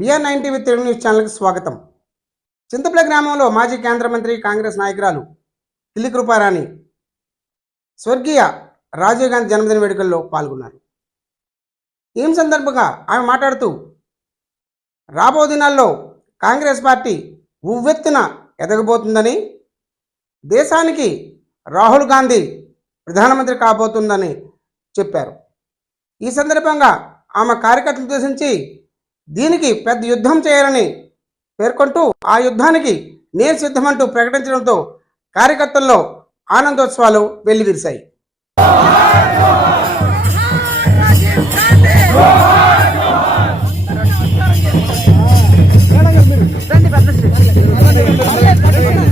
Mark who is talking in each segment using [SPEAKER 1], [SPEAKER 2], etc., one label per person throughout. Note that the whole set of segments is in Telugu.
[SPEAKER 1] BR nine TV Telugu news ఛానల్కి స్వాగతం. చింతపల్లి గ్రామంలో మాజీ కేంద్ర మంత్రి కాంగ్రెస్ నాయకురాలు తిల్లికృపారాణి స్వర్గీయ రాజీవ్ గాంధీ జన్మదిన వేడుకల్లో పాల్గొన్నారు. ఈ సందర్భంగా ఆమె మాట్లాడుతూ రాబో దినాల్లో కాంగ్రెస్ పార్టీ ఉవ్వెత్తున ఎదగబోతుందని దేశానికి రాహుల్ గాంధీ ప్రధానమంత్రి కాబోతుందని చెప్పారు. ఈ సందర్భంగా ఆమె కార్యకర్తలు ఉద్దేశించి దీనికి పెద్ద యుద్ధం చేయాలని పేర్కొంటూ ఆ యుద్ధానికి నేను సిద్ధమంటూ ప్రకటించడంతో కార్యకర్తల్లో ఆనందోత్సవాలు వెల్లివిరిశాయి.
[SPEAKER 2] అందరూ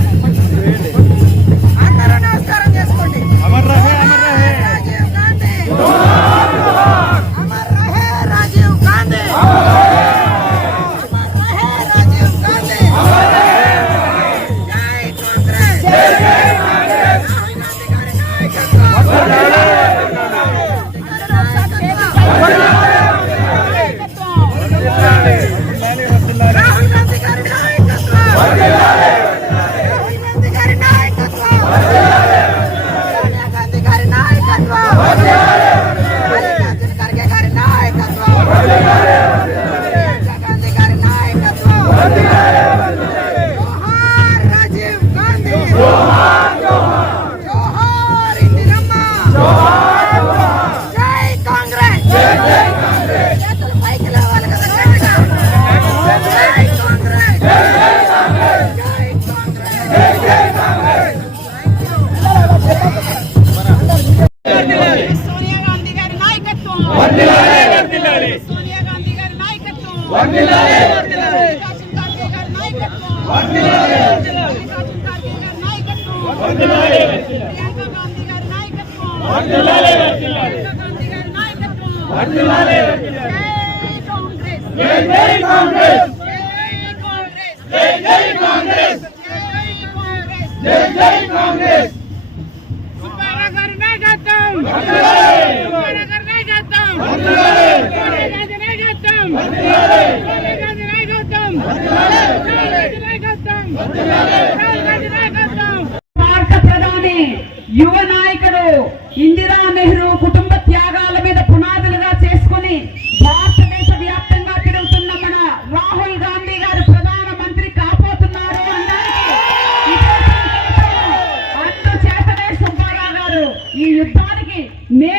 [SPEAKER 2] నాయకత్వం సోనియా గాంధీ గారి నాయకత్వం భారత ప్రధాని యువ నాయకుడు ఇందిరా నెహ్రూ కుటుంబ త్యాగాల మీద పునాదులుగా చేసుకుని భారతదేశ వ్యాప్తంగా తిరుగుతున్న మన రాహుల్ గాంధీ గారు ప్రధానమంత్రి కాపోతున్నారు అందరూ చేతనే సుబ్బారావు గారు ఈ యుద్ధానికి మే